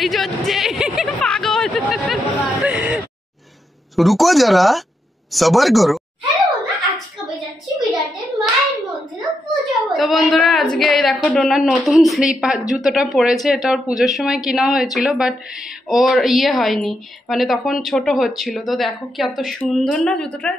গাড়ি চলছে পাগল। रुको जरा सबर करो। তো বন্ধুরা আজকে এই দেখো ডোনার নতুন স্লিপার জুতোটা পরেছে। এটা ওর পুজোর সময় কিনা হয়েছিল, বাট ওর হয়নি, মানে তখন ছোট হচ্ছিল। তো দেখো কি এত সুন্দর না জুতোটা,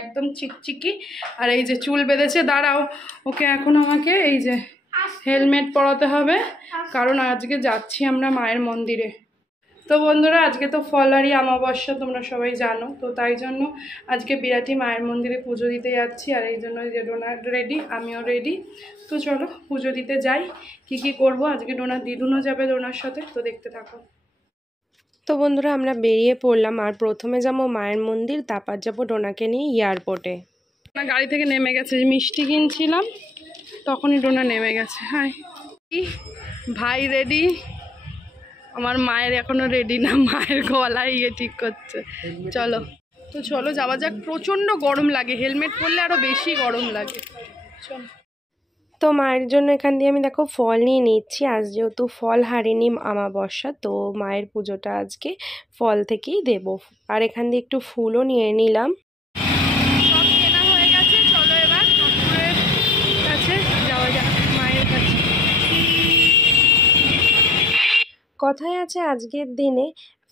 একদম চিকচিকি। আর এই যে চুল বেঁধেছে, দাঁড়াও ওকে এখন আমাকে এই যে হেলমেট পরাতে হবে, কারণ আজকে যাচ্ছি আমরা মায়ের মন্দিরে। তো বন্ধুরা আজকে তো ফলারি অমাবস্যা, তোমরা সবাই জানো। তো তাই জন্য আজকে বিরাটি মায়ের মন্দিরে পুজো দিতে যাচ্ছি। আর এই জন্য যে ডোনা রেডি, আমিও রেডি। তো চলো পুজো দিতে যাই। কি কি করব আজকে, ডোনার দিদুনও যাবে ডোনার সাথে, তো দেখতে থাকো। তো বন্ধুরা আমরা বেরিয়ে পড়লাম, আর প্রথমে যাবো মায়ের মন্দির, তারপর যাবো ডোনাকে নিয়ে এয়ারপোর্টে। গাড়ি থেকে নেমে গেছে, মিষ্টি কিনছিলাম তখনই ডোনা নেমে গেছে। হাই ভাই রেডি, আমার মায়ের এখনো রেডি না, মায়ের গলায় ঠিক করছে। চলো তো চলো যাওয়া যাক। প্রচণ্ড গরম লাগে, হেলমেট পরলে আরও বেশি গরম লাগে। চলো। তো মায়ের জন্য এখান দিয়ে আমি দেখো ফল নিয়ে নিচ্ছি। আজ যেহেতু ফল হারিনি অমাবস্যা, তো মায়ের পুজোটা আজকে ফল থেকেই দেব। আর এখান দিয়ে একটু ফুলও নিয়ে নিলাম। সব কেনা হয়ে গেছে, চলো এবার ঠাকুরের কাছে যাওয়া যাক, মায়ের কাছে। কথায় আছে আজকের দিনে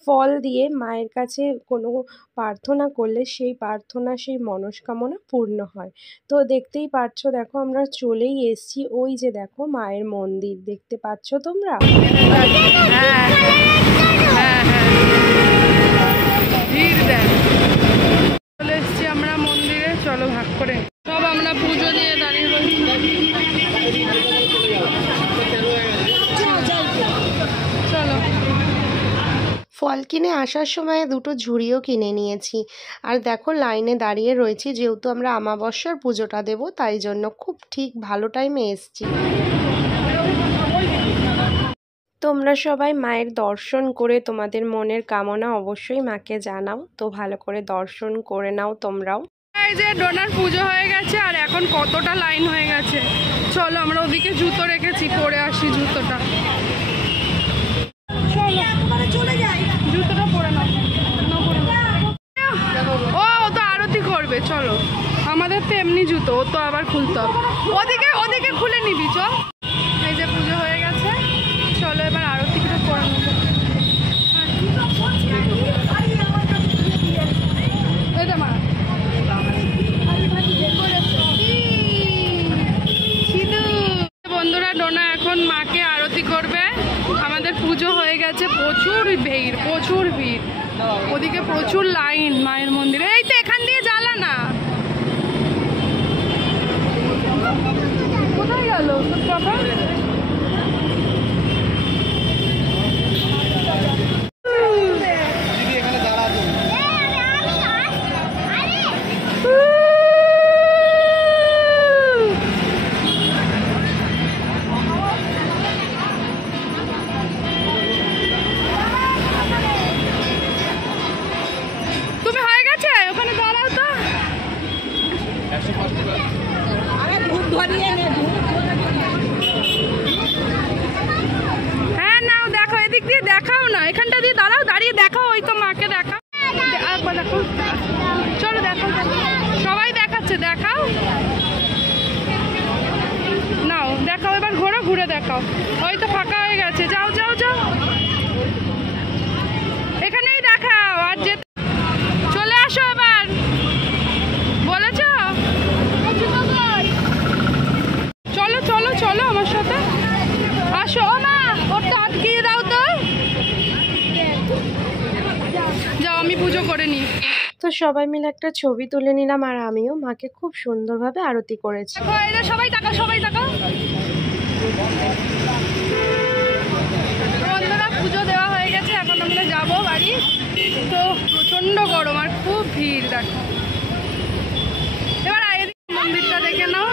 ফল দিয়ে মায়ের কাছে কোনো প্রার্থনা করলে সেই প্রার্থনা, সেই মনস্কামনা পূর্ণ হয়। তো দেখতেই পাচ্ছ, দেখো আমরা চলেই এসেছি। ওই যে দেখো মায়ের মন্দির দেখতে পাচ্ছ তোমরা। ভিড় দেখ, চলে এসছি আমরা মন্দিরে। চলো ভাগ করে সব আমরা পুজো দিয়ে দাঁড়িয়ে রয়েছি। চলো। ফল কিনে আসার সময় দুটো ঝুড়িও কিনে নিয়েছি। আর দেখো লাইনে দাঁড়িয়ে রয়েছি, যেহেতু আমরা অমাবস্যার পুজোটা দেব, তাই জন্য খুব ঠিক ভালো টাইমে এসেছি। তোমরা সবাই মায়ের দর্শন করে তোমাদের মনের কামনা অবশ্যই মাকে জানাও। তো ভালো করে দর্শন করে নাও তোমরাও। এই যে ডোনার পুজো হয়ে গেছে, আর এখন কতটা লাইন হয়ে গেছে। চলো আমরা ওদিকে জুতো রেখেছি, পরে আসি জুতোটা। চলে যাই, জুতোটা পরে নাও। ও তো আরতি করবে, চলো। আমাদের তো এমনি জুতো, ও তো আবার খুলতে হবে। ওদিকে খুলে নিবি, চল। এই যে পুজো হয়ে গেছে, চলো এবার আরতি করে পরে নেবো। বন্ধুরা ডোনা এখন মাকে আরতি করবে। আমাদের পুজো হয়ে গেছে, প্রচুর ভিড়, ওদিকে প্রচুর লাইন মায়ের মন্দিরে। এই তো এখান দিয়ে জ্বালা না, কোথায় গেল বাবা? হ্যাঁ নাও দেখো, এদিক দিয়ে দেখাও না, এখানটা দিয়ে দাঁড়াও, দাঁড়িয়ে দেখাও। ওই তো মাকে দেখাও, দেখো। চলো দেখাও, সবাই দেখাচ্ছে, দেখাও। নাও দেখাও, এবার ঘুরে দেখাও। ওই তো ফাঁকা হয়ে গেছে, যাও এখানেই দেখাও। আর যে চলে আসো এবার, বলেছ। চলো আমার সাথে আসো। না ওটা আটকিয়ে দাও তো, যাও আমি পুজো করে নিই। তো সবাই মিলে একটা ছবি তুলে নিলাম, আর আমিও মাকে খুব সুন্দরভাবে আরতি করেছি। সবাই তাকাও। বন্ধুরা পুজো দেওয়া হয়ে গেছে, এখন আমরা যাবো বাড়ি। তো প্রচন্ড গরম আর খুব ভিড়, দেখো। এবার মন্দিরটা দেখে নাও,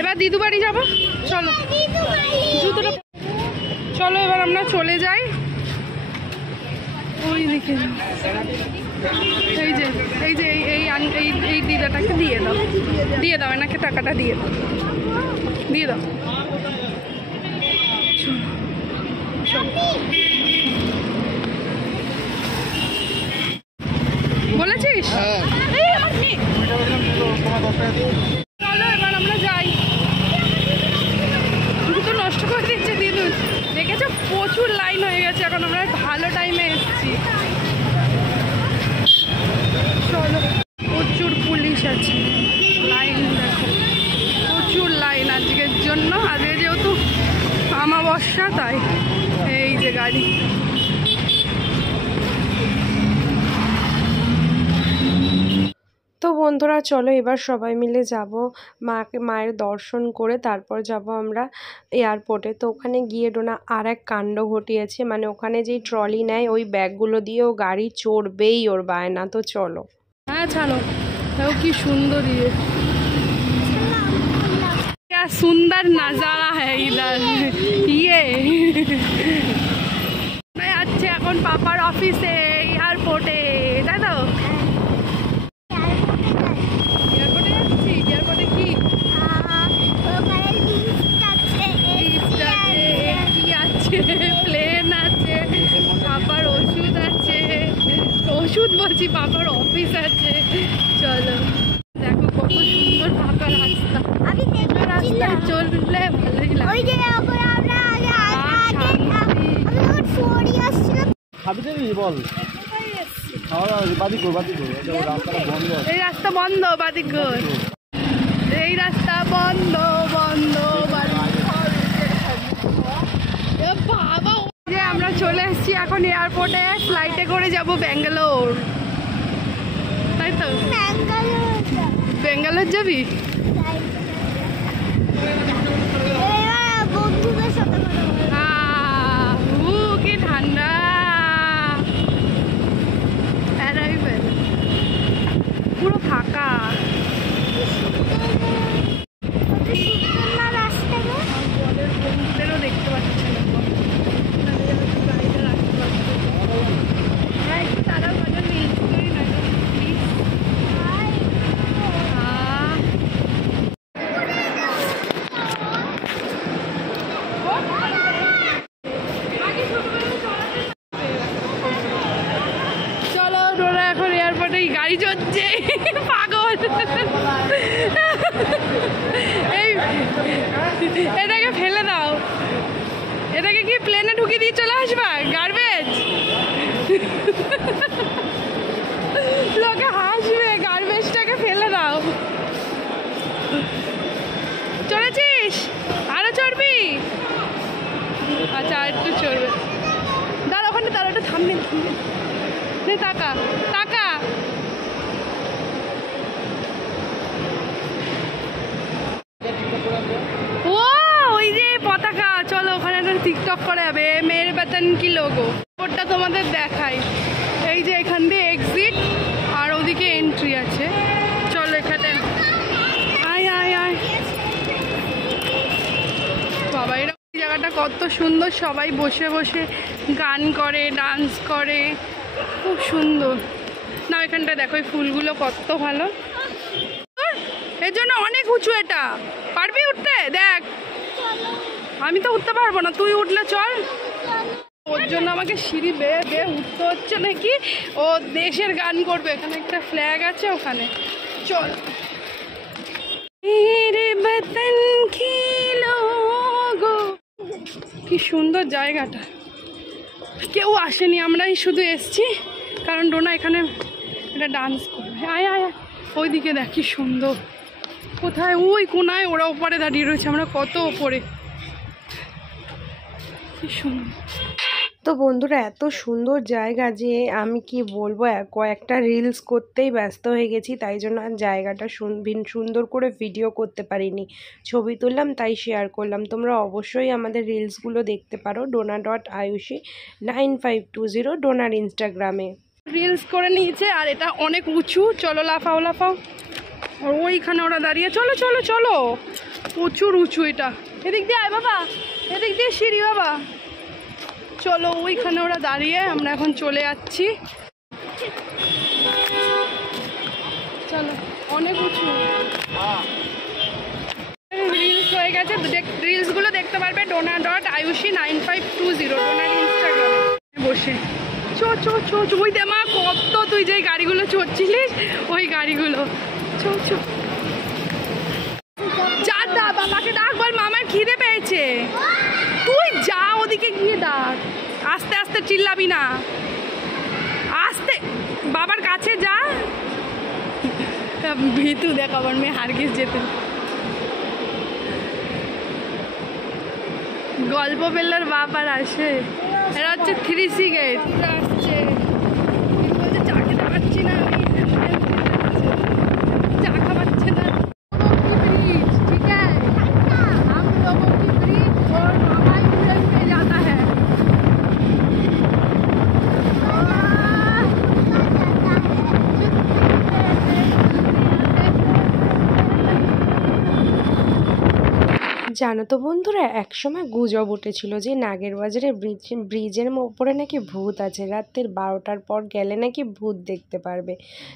এবার দিদু বাড়ি যাবো। চলো জুতোটা, চলো এবার আমরা চলে যাই। ওই দিকে এই যে এই দিদাটাকে দিয়ে দাও, এনাকে টাকাটা দিয়ে দাও। চলো চলো এবার আমরা যাই। তো নষ্ট করে দিচ্ছে দিদুন, দেখেছো প্রচুর লাইন হয়ে গেছে, এখন আমরা ভালো টাইমে এসেছি। চলো, প্রচুর পুলিশ আছে, লাইন দেখো, প্রচুর লাইন আজকের জন্য। আজকে যেহেতু আমাবস্যা তাই এই যে গাড়ি। তো বন্ধুরা চলো এবার সবাই মিলে যাব মায়ের দর্শন করে তারপর যাব আমরা এয়ারপোর্টে। তো ওখানে গিয়ে ডোনা আর এক কাণ্ড ঘটিয়েছে, মানে ওখানে যেই ট্রলি নেয় ওই ব্যাগগুলো দিয়ে ও গাড়ি চড়বেই ওর বায়না। তো চলো। হ্যাঁ ছাড়ো, দেখো কি সুন্দর ইয়ে, क्या सुंदर नजारा है इधर ये। যাচ্ছে এখন পাপার অফিসে এয়ারপোর্টে, তাই তো? এয়ারপোর্টে যাচ্ছি। এয়ারপোর্টে কি কি আছে? প্লেন আছে, পাপার ওষুধ আছে, ওষুধ বলছি, পাপার অফিস আছে। চলো দেখো কত সুন্দর ফাঁকা রাস্তা, রাস্তায় চললে ভালোই লাগে। এই রাস্তা বন্ধ, বাদিক এই রাস্তা বন্ধ বন্ধ। বাবা যে আমরা চলে এসেছি এখন এয়ারপোর্টে, ফ্লাইটে করে যাব ব্যাঙ্গালোর, তাই তো? ব্যাঙ্গালোর যাবি? কি ঠান্ডা, পুরো ফাঁকা। বন্ধুদেরও দেখতে পাচ্ছি না, গাড়িটা রাখতে পারছি। হ্যাঁ একটু তারা বাজার রিলস করি না প্লিজ। চলো ডোরা এখন এয়ারপোর্টে গাড়ি চলছে, পাগল। এই এটাকে ফেলে দাও, এটাকে কি প্লেনে ঢুকিয়ে দিয়ে চলে আসবা? গার্বেজ, লোকে হাসবে, গার্বেজটাকে ফেলে দাও। চলেছিস? আরো চড়বি? আচ্ছা আর একটু চড়বে, দাঁড়া ওখানে, দাঁড়া ওটা থামবে, টাকা টাকা। ও ওই যে পতাকা, চলো ওখানে একটা টিকটক করা যাবে, মেরে বেতন কি লোগো। ওটা তোমাদের দেখাই, এই যে এখান দিয়ে এক্সিট আর ওদিকে এন্ট্রি আছে। চলো এখানে আয় আয় আয়। বাবা এরা জায়গাটা কত সুন্দর, সবাই বসে বসে গান করে, ডান্স করে, খুব সুন্দর না? এখানটা দেখো এই ফুলগুলো কত ভালো, এর জন্য অনেক উঁচু। এটা পারবি উঠতে? দেখ আমি তো উঠতে পারবো না, তুই উঠলে চল। ওর জন্য আমাকে সিঁড়ি বেয়ে বেয়ে উঠতে হচ্ছে নাকি। ও দেশের গান করবে, এখানে একটা ফ্ল্যাগ আছে ওখানে। চল। কি সুন্দর জায়গাটা, কেউ আসেনি, আমরাই শুধু এসছি, কারণ ডোনা এখানে এটা ডান্স করবে। আয় আয়, ওইদিকে দেখ কি সুন্দর, কোথায় ওই কোনায় ওরা ওপরে দাঁড়িয়ে রয়েছে, আমরা কত ওপরে, কি সুন্দর। তো বন্ধুরা এত সুন্দর জায়গা যে আমি কি বলবো, কয়েকটা রিলস করতেই ব্যস্ত হয়ে গেছি, তাই জন্য আর জায়গাটা সুন্দর করে ভিডিও করতে পারিনি। ছবি তুললাম তাই শেয়ার করলাম। তোমরা অবশ্যই আমাদের রিলসগুলো দেখতে পারো dona.ayushi9520 ডোনার ইনস্টাগ্রামে। রিলস করে নিয়েছে, আর এটা অনেক উঁচু। চলো লাফাও লাফাও, আর ওইখানে ওরা দাঁড়িয়ে। চলো চলো চলো, প্রচুর উঁচু এটা। এদিক দিয়ে আয় বাবা, এদিক দিয়ে সিঁড়ি বাবা। চলো ওইখানে ওরা দাঁড়িয়ে, আমরা এখন চলে যাচ্ছি। চলো, অনেক উঁচু। রিলস হয়ে গেছে, রিলসগুলো দেখতে পারবে dona.ayushi9520 ডোনার ইনস্টাগ্রামে বসে। চো চো চো চো, ওই দেমা কত, তুই যেই গাড়িগুলো চড়ছিলিস ওই গাড়িগুলো। চো চো। আস্তে চিল্লাবি না, আস্তে বাবার কাছে যা। ভিতু দেখ আমার মেয়ে হারগিস যেতে। গল্প বেলার বাবার আসে, এরা হচ্ছে 3C গেট আসছে। বলছে চা খেতে পারছি না আমি, চা খাওয়াচ্ছে না। ब्रिज ठीक है, हम लोगों की ब्रिज और हवाई उड़ान पे जाता है। জানো তো বন্ধুরা, একসময় গুজব উঠেছিল যে নাগের বাজারে ব্রিজের ওপরে নাকি ভূত আছে, রাত্রির 12টার পর গেলে নাকি ভূত দেখতে পারবে।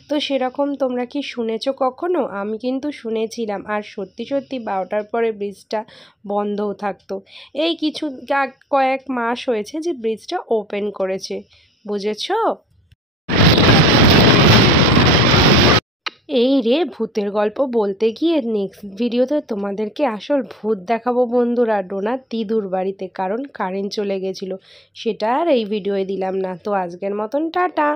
তো সেরকম তোমরা কি শুনেছো কখনো? আমি কিন্তু শুনেছিলাম, আর সত্যি সত্যি 12টার পরে ব্রিজটা বন্ধও থাকতো। এই কিছু কয়েক মাস হয়েছে যে ব্রিজটা ওপেন করেছে, বুঝেছো? এই রে, ভূতের গল্প বলতে গিয়ে নেক্সট ভিডিওতে তোমাদেরকে আসল ভূত দেখাবো বন্ধুরা, ডোনার দিদুর বাড়িতে, কারণ কারেন্ট চলে গেছিলো। সেটা আর এই ভিডিওয়ে দিলাম না। তো আজকের মতন টাটা।